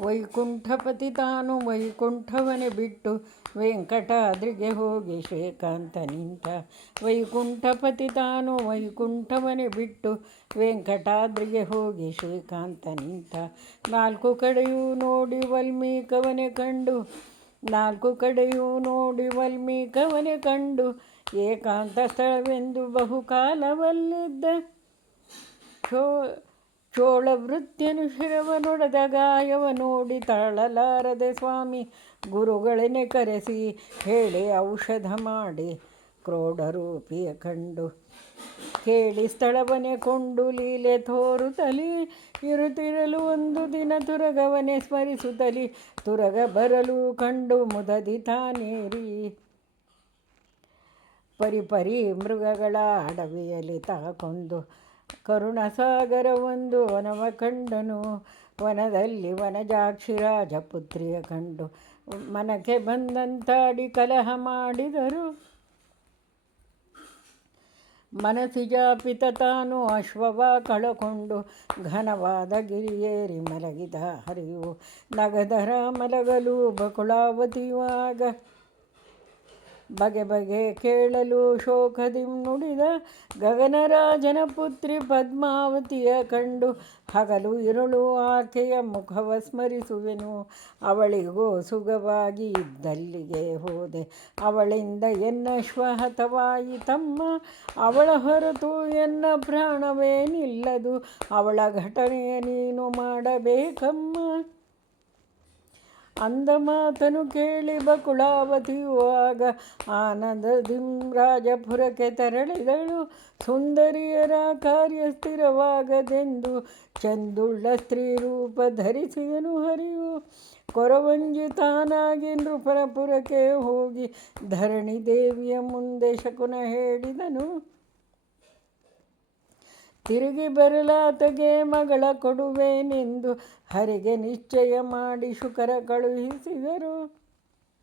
ವೈಕುಂಠಪತಿ ತಾನು ವೈಕುಂಠವನೆ ಬಿಟ್ಟು ವೆಂಕಟಾದ್ರಿಗೆ ಹೋಗಿ ಶ್ರೀಕಾಂತ ನಿಂತ. ವೈಕುಂಠಪತಿ ತಾನು ವೈಕುಂಠವನೆ ಬಿಟ್ಟು ವೆಂಕಟಾದ್ರಿಗೆ ಹೋಗಿ ಶ್ರೀಕಾಂತ ನಿಂತ. ನಾಲ್ಕು ಕಡೆಯೂ ನೋಡಿ ವಾಲ್ಮೀಕವನೆ ಕಂಡು, ನಾಲ್ಕು ಕಡೆಯೂ ನೋಡಿ ವಾಲ್ಮೀಕವನೆ ಕಂಡು, ಏಕಾಂತ ಸ್ಥಳವೆಂದು ಬಹುಕಾಲವಲ್ಲಿದ್ದ. ಚೋಳವೃತ್ಯನು ಶಿರವನೊಡೆದ ಗಾಯವ ನೋಡಿ ತಾಳಲಾರದೆ ಸ್ವಾಮಿ ಗುರುಗಳನ್ನೇ ಕರೆಸಿ ಹೇಳಿ ಔಷಧ ಮಾಡಿ ಕ್ರೋಢರೂಪಿಯ ಕಂಡು. ಕೇಳಿ ಸ್ಥಳವನೆ ಕೊಂಡು ಲೀಲೆ ತೋರುತ್ತಲಿ ಇರುತ್ತಿರಲು ಒಂದು ದಿನ ತುರಗವನೆ ಸ್ಮರಿಸುತ್ತಲಿ ತುರಗ ಬರಲು ಕಂಡು ಮುದದಿ ತಾನೇರಿ. ಪರಿಪರಿ ಮೃಗಗಳ ಅಡವಿಯಲ್ಲಿ ತಾಕೊಂದು ಕರುಣಸಾಗರ ಒಂದು ವನವ ಕಂಡನು. ವನದಲ್ಲಿ ವನಜಾಕ್ಷಿ ರಾಜಪುತ್ರಿಯ ಕಂಡು ಮನಕ್ಕೆ ಬಂದಂತಾಡಿ ಕಲಹ ಮಾಡಿದರು. ಮನಸಿಜಾಪಿತ ತಾನು ಅಶ್ವವ ಕಳಕೊಂಡು ಘನವಾದ ಗಿರಿಯೇರಿ ಮಲಗಿದ ಹರಿಯು. ನಗಧರ ಮಲಗಲು ಬಕುಳಾವತಿಯುವಾಗ ಬಗೆ ಬಗೆ ಕೇಳಲು ಶೋಕದಿ ನುಡಿದ. ಗಗನರಾಜನ ಪುತ್ರಿ ಪದ್ಮಾವತಿಯ ಕಂಡು ಹಗಲು ಇರುಳು ಆಕೆಯ ಮುಖವ ಸ್ಮರಿಸುವೆನು. ಅವಳಿಗೂ ಸುಖವಾಗಿ ಇದ್ದಲ್ಲಿಗೆ ಹೋದೆ, ಅವಳಿಂದ ಎನ್ನಶ್ವ ಹತವಾಯಿತಮ್ಮ. ಅವಳ ಹೊರತು ಎನ್ನ ಪ್ರಾಣವೇ ನಿಲ್ಲದು, ಅವಳ ಘಟನೆಯ ನೀನು ಮಾಡಬೇಕಮ್ಮ. ಅಂದ ಮಾತನು ಕೇಳಿ ಬಕುಳಾವತಿಯು ಆಗ ಆನಂದದಿಂ ರಾಜಪುರಕ್ಕೆ ತೆರಳಿದಳು. ಸುಂದರಿಯರ ಕಾರ್ಯ ಸ್ಥಿರವಾಗದೆಂದು ಚಂದುಳ್ಳ ಸ್ತ್ರೀ ರೂಪ ಧರಿಸಿದನು ಹರಿಯು. ಕೊರವಂಜಿ ತಾನಾಗಿ ನೃಪರಪುರಕ್ಕೆ ಹೋಗಿ ಧರಣಿ ದೇವಿಯ ಮುಂದೆ ಶಕುನ ಹೇಳಿದನು. ತಿರುಗಿ ಬರಲಾತಗೆ ಮಗಳ ಕೊಡುವೆನೆಂದು ಹರಿಗೆ ನಿಶ್ಚಯ ಮಾಡಿ ಶುಕರ ಕಳುಹಿಸಿದರು.